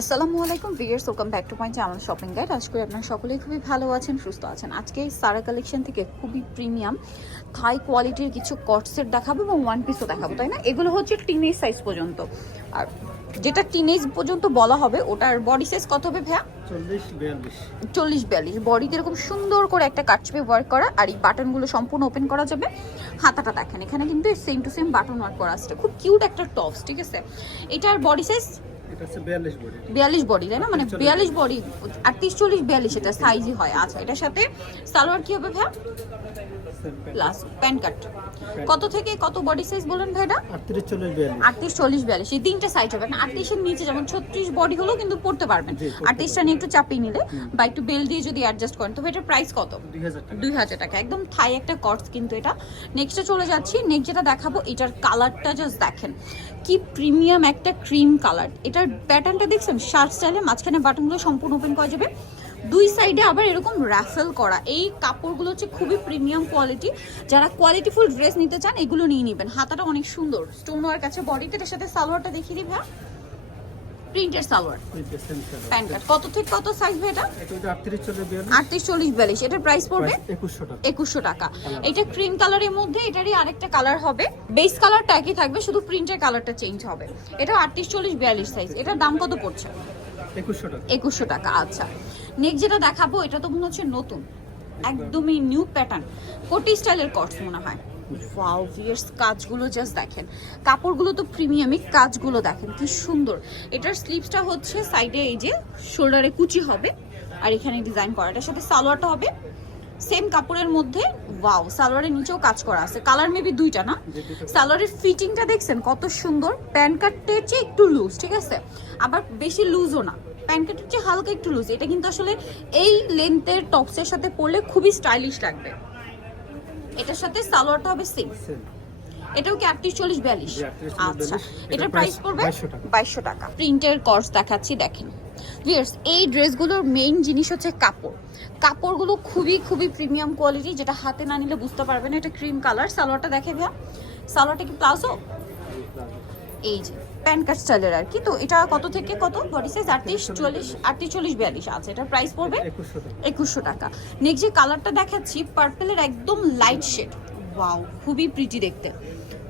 আসসালামু আলাইকুম viewers welcome back to my channel shopping guide আজ করি আপনারা সকলেই খুবই ভালো আছেন সুস্থ আছেন। আজকে সারা কালেকশন থেকে খুবই প্রিমিয়াম হাই কোয়ালিটির কিছু কট সেট দেখাবো এবং ওয়ান পিসও দেখাবো তাই না? এগুলো হচ্ছে টিনেজ সাইজ পর্যন্ত। আর যেটা টিনেজ পর্যন্ত বলা হবে ওটার বডি সাইজ কত হবে ভাইয়া? চল্লিশ বিয়াল্লিশ। বডিতে এরকম সুন্দর করে একটা কাটচুপে ওয়ার্ক করা আর এই বাটনগুলো সম্পূর্ণ ওপেন করা যাবে। হাতাটা দেখেন এখানে কিন্তু same to same button work করা আছে। খুব কিউট একটা টপস ঠিক আছে? এটার বডি সাইজ বিয়াল্লিশ বডি তাই না? মানে বিয়াল্লিশ বডি আটত্রিশ চল্লিশ বিয়াল্লিশ এটা সাইজই হয়। আচ্ছা এটার সাথে সালোয়ার কি হবে ভাইয়া? প্লাস প্যান্ট কাট কত থেকে কত বডি সাইজ বলেন ভাইটা আটত্রিশ চল্লিশ বিয়াল্লিশ। আটত্রিশ চল্লিশ বিয়াল্লিশ। এই তিনটে সাইজ হবে। না আটত্রিশের নিচে যেমন ছত্রিশ বডি হলেও কিন্তু পড়তে পারবেন। আটত্রিশটা নিয়ে একটু চাপিয়ে নিলে বা একটু বেল দিয়ে যদি অ্যাডজাস্ট করেন তো এটার প্রাইস কত? দুই হাজার টাকা। একদম থাই একটা কর্স কিন্তু এটা। নেক্সটে চলে যাচ্ছি। নেক্সট যেটা দেখাবো এটার কালারটা জাস্ট দেখেন। কি প্রিমিয়াম একটা ক্রিম কালার এটার প্যাটার্নটা দেখছেন? শার্ট স্টাইলে মাঝখানে বাটনগুলো সম্পূর্ণ ওপেন করা যাবে। দুই সাইডে আবার এরকম র্যাফেল করা। এই কাপড়গুলো হচ্ছে খুবই প্রিমিয়াম কোয়ালিটি যারা কোয়ালিটিফুল ড্রেস নিতে চান এগুলো নিয়ে নেবেন। হাতাটা অনেক সুন্দর। স্টোন ওয়ার্ক আছে বডিতে এটার সাথে সালোয়ারটা দেখিয়ে দিই ভাই প্রিন্টের সালোয়ার। প্যান্ট কাট কত থেকে কত সাইজ ভাই এটা? এটা হচ্ছে আটত্রিশ চল্লিশ বিয়াল্লিশ। আটত্রিশ চল্লিশ বিয়াল্লিশ। এটার প্রাইস পড়বে? টাকা। এটা ক্রিম কালারের মধ্যে এটারই আরেকটা কালার হবে। বেস কালারটা একই থাকবে শুধু প্রিন্টের কালারটা চেঞ্জ হবে। এটা আটত্রিশ চল্লিশ বিয়াল্লিশ সাইজ এটার দাম কত পড়ছে? টাকা আচ্ছা। নেক্সট যেটা দেখাবো, এটা তো মনে হচ্ছে নতুন। একদমই নিউ প্যাটার্ন কোটি স্টাইলের কটস মনে হয়। ওয়াও ভিয়ার্স কাজগুলো জাস্ট দেখেন। কাপড়গুলো তো প্রিমিয়ামই কাজগুলো দেখেন, কি সুন্দর। এটার স্লিভসটা হচ্ছে সাইডে এই যে শোল্ডারে কুচি হবে, আর এখানে ডিজাইন করা। এটার সাথে সালোয়ারটা হবে। সেম কাপড়ের মধ্যে ওয়াও সালোয়ারের নিচেও কাজ করা আছে। কালার মেবি দুইটা না? সালোয়ারের ফিটিংটা দেখছেন কত সুন্দর। প্যান্ট কাটের চেয়ে একটু লুজ ঠিক আছে? আবার বেশি লুজও না। প্যান্ট কাটের চেয়ে হালকা একটু লুজ এটা কিন্তু আসলে এই লেন্থের টপসের সাথে পরলে খুবই স্টাইলিশ লাগবে। এটার সাথে সালোয়ারটা হবে সেম এটাও কি আটত্রিশ চল্লিশ বিয়াল্লিশ? জি, 38, 40, আচ্ছা। এটার প্রাইস পড়বে বাইশশো টাকা। প্রিন্টের কর্স দেখাচ্ছি দেখেন। ভিয়ার্স এই ড্রেসগুলোর মেইন জিনিস হচ্ছে কাপড়। কাপড়গুলো খুবই খুবই প্রিমিয়াম কোয়ালিটি যেটা হাতে না নিলে বুঝতে পারবেন এটা ক্রিম কালার সালোয়ারটা দেখে ভাইয়া। সালোয়ারটা কি প্লাজো। এই যে প্যান কাট স্টাইলের আর কি। তো এটা কত থেকে কত? বডি সাইজ আটত্রিশ চল্লিশ আটত্রিশ চল্লিশ বিয়াল্লিশ আছে। এটার প্রাইস পড়বে একুশশো টাকা। একুশশো টাকা। নেক্সট যে কালারটা দেখাচ্ছি পার্পেলের একদম লাইট শেড ওয়াও খুবই প্রিটি দেখতে।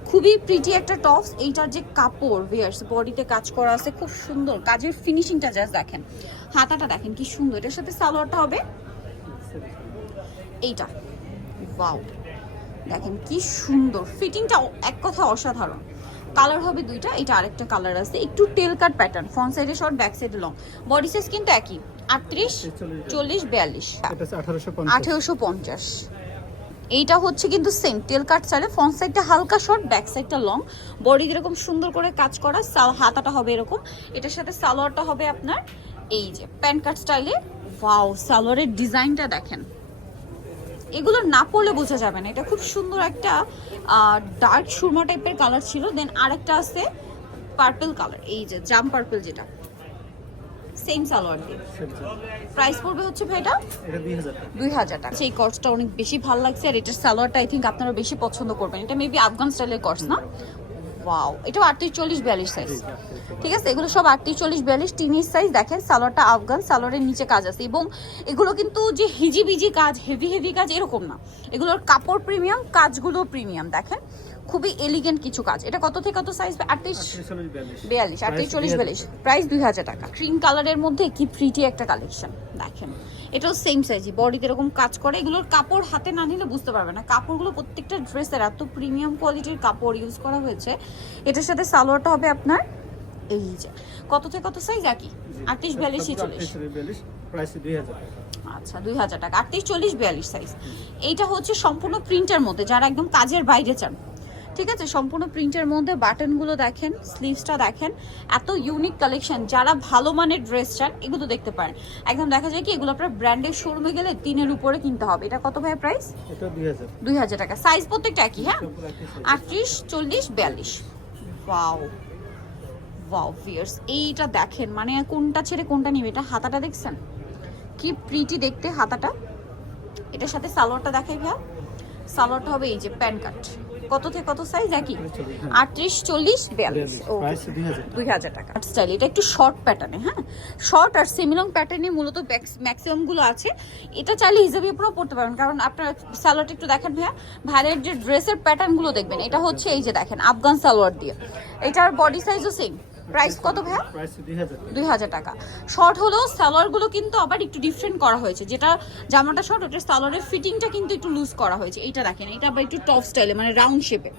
খুবই প্রিটি একটা টপস এইটার যে কাপড় ভিয়ার্স বডিতে কাজ করা আছে খুব সুন্দর। কাজের ফিনিশিংটা জাস্ট দেখেন। হাতাটা দেখেন কি সুন্দর। এটার সাথে সালোয়ারটা হবে? এইটা। ওয়াও দেখেন কি সুন্দর। ফিটিংটা এক কথা অসাধারণ। কালার হবে দুইটা এটা আরেকটা কালার আছে। একটু টেল কাট প্যাটার্ন ফ্রন্ট সাইডে শর্ট ব্যাক সাইডে লং বডি সাইজ কিন্তু একই আটত্রিশ চল্লিশ বিয়াল্লিশ। আঠারোশো পঞ্চাশ। এইটা হচ্ছে কিন্তু সেম টেল কাট চালে ফ্রন্ট সাইডটা হালকা শর্ট ব্যাক সাইডটা লং বডি এরকম সুন্দর করে কাজ করা সাল হাতাটা হবে এরকম। এটার সাথে সালোয়ারটা হবে আপনার এই যে প্যান্ট কাট স্টাইলে ওয়াও সালোয়ারের ডিজাইনটা দেখেন। এগুলো না পড়লে বোঝা যাবে না। এটা খুব সুন্দর একটা ডার্ক সুরমা টাইপের কালার ছিল। দেন আরেকটা আছে পার্পল কালার এই যে জাম পার্পল যেটা। সেম সালোয়ার দিয়ে প্রাইস পড়বে হচ্ছে ভাইটা এটা? দুই হাজার টাকা। দুই হাজার টাকা। সেই কর্সটা অনেক বেশি ভালো লাগছে আর এটার সালোয়ারটা আই থিঙ্ক আপনারা বেশি পছন্দ করবেন। এটা মেবি আফগান স্টাইলের কর্স না? ওয়াও এটা আটত্রিশ চল্লিশ বিয়াল্লিশ সাইজ ঠিক আছে এগুলো সব আটত্রিশ চল্লিশ বিয়াল্লিশ টিনিস সাইজ দেখেন সালোয়ারটা আফগান সালোয়ারের নিচে কাজ আছে। এবং এগুলো কিন্তু যে হিজিবিজি কাজ হেভি হেভি কাজ এরকম না। এগুলোর কাপড় প্রিমিয়াম কাজগুলো প্রিমিয়াম দেখেন। খুবই এলিগেন্ট কিছু কাজ। এটা কত থেকে কত সাইজ আটত্রিশ বিয়াল্লিশ। আটত্রিশ চল্লিশ বিয়াল্লিশ। প্রাইস দুই হাজার টাকা। ক্রিম কালারের মধ্যে কি প্রিটি একটা কালেকশন দেখেন। এটাও সেম সাইজই বডিতে এরকম কাজ করে এগুলোর কাপড় হাতে না নিলে বুঝতে পারবে না। কাপড়গুলো প্রত্যেকটা ড্রেসের এত প্রিমিয়াম কোয়ালিটির কাপড় ইউজ করা হয়েছে। এটার সাথে সালোয়ারটা হবে আপনার এই যে কত থেকে কত সাইজ একই? আটত্রিশ বিয়াল্লিশ চল্লিশ আটত্রিশ বিয়াল্লিশ হাজার আচ্ছা দুই হাজার টাকা। আটত্রিশ চল্লিশ বিয়াল্লিশ সাইজ এইটা হচ্ছে সম্পূর্ণ প্রিন্টের মধ্যে। যারা একদম কাজের বাইরে চান ঠিক আছে সম্পূর্ণ প্রিন্টের মধ্যে বাটনগুলো দেখেন স্লিভসটা দেখেন এত ইউনিক কালেকশন যারা ভালো মানের ড্রেস চান এগুলো দেখতে পারেন। একদম দেখা যায় কি এগুলো আপনার ব্র্যান্ডের শোরুমে গেলে তিনের উপরে কিনতে হবে। এটা কত ভাই প্রাইস দুই হাজার। টাকা। সাইজ প্রত্যেকটা একই হ্যাঁ। আটত্রিশ চল্লিশ বিয়াল্লিশ। ওয়াও ওয়াও ফিয়ার্স এইটা দেখেন মানে কোনটা ছেড়ে কোনটা নিবে? এটা হাতাটা দেখছেন? কি প্রিটি দেখতে হাতাটা। এটার সাথে সালোয়ারটা দেখাই ভাইয়া। সালোয়ারটা হবে এই যে প্যান কাট। কত থেকে কত সাইজ একই। হ্যাঁ। আটত্রিশ চল্লিশ বিয়াল্লিশ। বিয়াল্লিশ ও দুই হাজার টাকা। হাজার স্টাইল এটা একটু শর্ট প্যাটার্নে হ্যাঁ? শর্ট আর সেমিলং প্যাটার্নে মূলত ম্যাক্সিমামগুলো আছে। এটা চাইলে হিসাবে পুরো পড়তে পারবেন কারণ আপনার সালোয়ারটা একটু দেখেন ভাইয়া। ভাইয়ের যে ড্রেসের প্যাটার্নগুলো দেখবেন এটা হচ্ছে এই যে দেখেন আফগান সালোয়ার দিয়ে। এটার বডি সাইজও সেম প্রাইস কত ভাইয়া? দুই হাজার টাকা। শর্ট হলেও সালোয়ারগুলো কিন্তু আবার একটু ডিফারেন্ট করা হয়েছে। যেটা জামাটা শর্ট ওটার সালোয়ারের ফিটিংটা কিন্তু একটু লুজ করা হয়েছে। এটা দেখেন এটা আবার একটু টপ স্টাইলে মানে রাউন্ড শেপে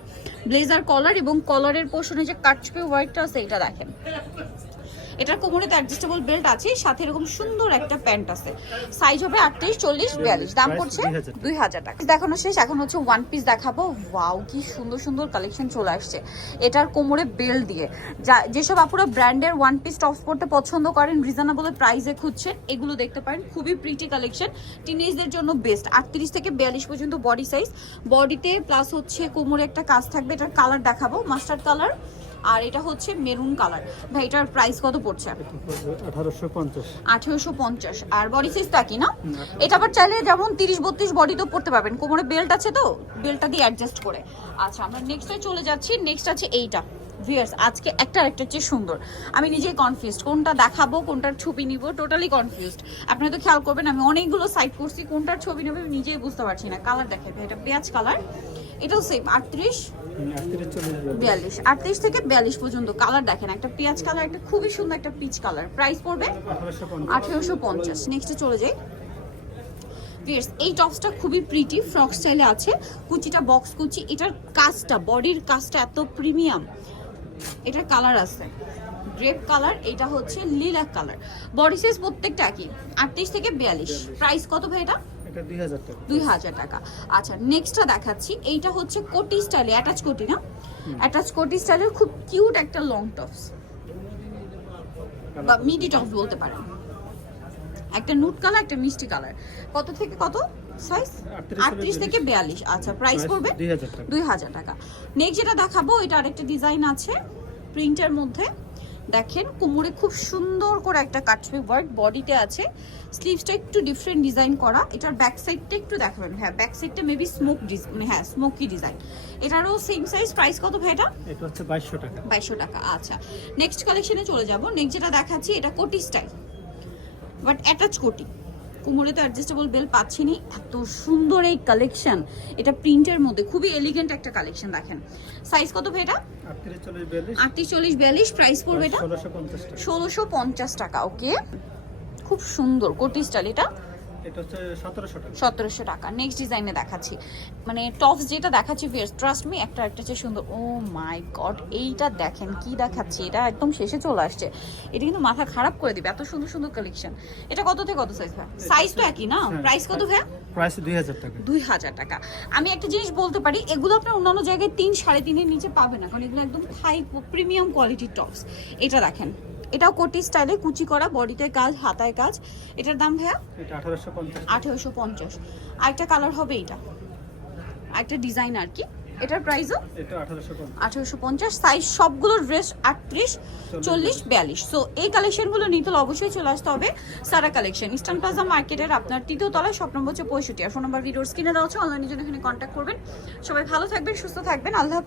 ব্লেজার কলার এবং কলারের পোর্শনে যে কাটচুপে হোয়াইটটা আছে এটা দেখেন। এটার কোমরে তো অ্যাডজাস্টেবল বেল্ট আছে সাথে এরকম সুন্দর একটা প্যান্ট আছে। সাইজ হবে আটত্রিশ চল্লিশ বিয়াল্লিশ। দাম পড়ছে দুই হাজার টাকা। দেখানো শেষ এখন হচ্ছে ওয়ান পিস দেখাবো। ওয়াও কি সুন্দর সুন্দর কালেকশন চলে আসছে। এটার কোমরে বেল্ট দিয়ে। যা যেসব আপুরা ব্র্যান্ডের ওয়ান পিস টপস পরতে পছন্দ করেন রিজনেবল প্রাইসে খুঁজছেন এগুলো দেখতে পারেন। খুবই প্রিটি কালেকশন টিনেজদের জন্য বেস্ট আটত্রিশ থেকে বিয়াল্লিশ পর্যন্ত বডি সাইজ বডিতে প্লাস হচ্ছে কোমরে একটা কাজ থাকবে এটার কালার দেখাবো। মাস্টার্ড কালার আর এটা হচ্ছে মেরুন কালার। ভাই এটার প্রাইস কত পড়ছে? আঠারোশো পঞ্চাশ। আর বডি সাইজ একই না? এটা আবার চাইলে যেমন তিরিশ বত্রিশ বডি তো পড়তে পারবেন। কোমরে বেল্ট আছে তো? বেল্টটা দিয়ে অ্যাডজাস্ট করে। আচ্ছা আমরা নেক্সটে চলে যাচ্ছি। নেক্সট আছে এইটা। ভিয়ার্স আজকে একটা আরেকটা চেয়ে সুন্দর। আমি নিজেই কনফিউজড কোনটা দেখাবো কোনটার ছবি নিব টোটালি কনফিউজড আপনারা তো খেয়াল করবেন আমি অনেকগুলো সাইড করছি। কোনটার ছবি নেবে আমি নিজেই বুঝতে পারছি না। কালার দেখে এটা পেঁয়াজ কালার এটাও সেম আটত্রিশ। বিয়াল্লিশ। আটত্রিশ থেকে বিয়াল্লিশ পর্যন্ত কালার দেখেন। একটা পেঁয়াজ কালার একটা খুবই সুন্দর একটা পিচ কালার প্রাইস পড়বে আঠারোশো পঞ্চাশ। নেক্সটে চলে যাই। এই টপসটা খুবই প্রিটি ফ্রক স্টাইলে আছে। কুচিটা বক্স কুচি, এটার কাজটা বডির কাজটা এত প্রিমিয়াম এটার কালার আছে। গ্রেপ কালার এটা হচ্ছে লিলাক কালার বডি সাইজ প্রত্যেকটা একই। আটত্রিশ থেকে বিয়াল্লিশ। প্রাইস কত ভাই এটা? এটা দুই হাজার টাকা। আচ্ছা নেক্সটটা দেখাচ্ছি। এইটা হচ্ছে কোটি স্টাইলে অ্যাটাচ কোটি না? অ্যাটাচ কোটি স্টাইলের খুব কিউট একটা লং টপস বা মিডি টপস বলতে পারেন। একটা নুট কালার একটা মিষ্টি কালার কত থেকে কত? সাইজ আটত্রিশ থেকে বিয়াল্লিশ। আচ্ছা প্রাইস পড়বে দুই হাজার টাকা। দুই হাজার টাকা। নেক্সট যেটা দেখাবো এটা আরেকটা ডিজাইন আছে। প্রিন্টের মধ্যে। দেখেন কোমরে খুব সুন্দর করে একটা কাটছবি ওয়ার্ক বডিতে আছে। স্লিভসটা একটু ডিফারেন্ট ডিজাইন করা। এটার ব্যাক সাইডটা একটু দেখাবেন। হ্যাঁ ব্যাক সাইডটা মেবি স্মোক মানে হ্যাঁ স্মোকি ডিজাইন এটারও সেম সাইজ প্রাইস কত ভাই এটা? এটা হচ্ছে বাইশশো টাকা। বাইশশো টাকা আচ্ছা। নেক্সট কালেকশনে চলে যাব। নেক্সট যেটা দেখাচ্ছি এটা কোটি স্টাইল বাট অ্যাটাচ কোটি। কোমরে তো অ্যাডজাস্টেবল বেল পাচ্ছি নি এত সুন্দর এই কালেকশন এটা প্রিন্টের মধ্যে। খুবই এলিগেন্ট একটা কালেকশন দেখেন। সাইজ কত ভাই এটা? আটত্রিশ চল্লিশ বিয়াল্লিশ প্রাইস পড়বে এটা? ষোলোশো পঞ্চাশ টাকা। ষোলোশো পঞ্চাশ টাকা ওকে খুব সুন্দর কোটি স্টাইল এটা। এটা হচ্ছে সতেরোশো টাকা। নেক্সট ডিজাইনে দেখাচ্ছি। মানে টপস যেটা দেখাচ্ছি ফিয়ার্স ট্রাস্ট মি একটা একটা চেয়ে সুন্দর ও মাই গড এইটা দেখেন কি দেখাচ্ছি এটা একদম শেষে চলে আসছে। এটা কিন্তু মাথা খারাপ করে দিবে এত সুন্দর সুন্দর কালেকশন এটা কত থেকে কত সাইজ ভাই সাইজ তো একই না? হ্যাঁ, প্রাইস কত ভাই প্রাইস দুই হাজার টাকা। দুই হাজার টাকা। আমি একটা জিনিস বলতে পারি এগুলো আপনার অন্যান্য জায়গায় তিন সাড়ে তিনের নিচে পাবেন না কারণ এগুলো একদম হাই প্রিমিয়াম কোয়ালিটির টপস এটা দেখেন। এটাও কোটি স্টাইলে কুচি করা বডিতে কাজ হাতায় কাজ। এটার দাম ভাইয়া? আঠারোশো পঞ্চাশ। পঞ্চাশ। আরেকটা কালার হবে এটা আরেকটা ডিজাইন আর কি। এটার প্রাইসও আঠারোশো পঞ্চাশ। সাইজ সবগুলো ড্রেস আটত্রিশ চল্লিশ। বিয়াল্লিশ। সো এই কালেকশনগুলো নিতে অবশ্যই চলে আসতে হবে সারা কালেকশন ইস্টার্ন প্লাজা মার্কেটের আপনার তৃতীয় তলায় স্বপ্ন হচ্ছে পঁয়ষট্টি। আর ফোন নাম্বার ভিডিওর স্ক্রিনে দেওয়া হচ্ছে অনলাইনের জন্য এখানে কন্ট্যাক্ট করবেন। সবাই ভালো থাকবেন সুস্থ থাকবেন। আল্লাহ